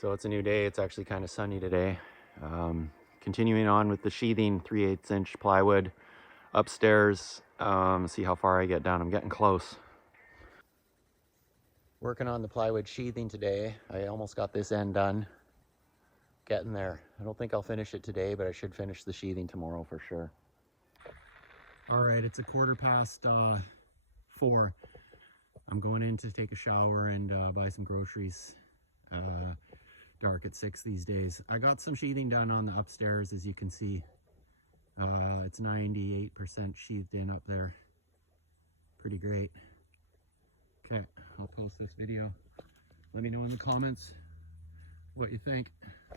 So it's a new day. It's actually kind of sunny today. Continuing on with the sheathing 3/8 inch plywood upstairs. See how far I get down. I'm getting close. Working on the plywood sheathing today. I almost got this end done. Getting there. I don't think I'll finish it today, but I should finish the sheathing tomorrow for sure. All right, it's 4:15. I'm going in to take a shower and buy some groceries. Dark at 6 these days. I got some sheathing done on the upstairs, as you can see. It's 98% sheathed in up there. Pretty great. Okay, I'll post this video. Let me know in the comments what you think.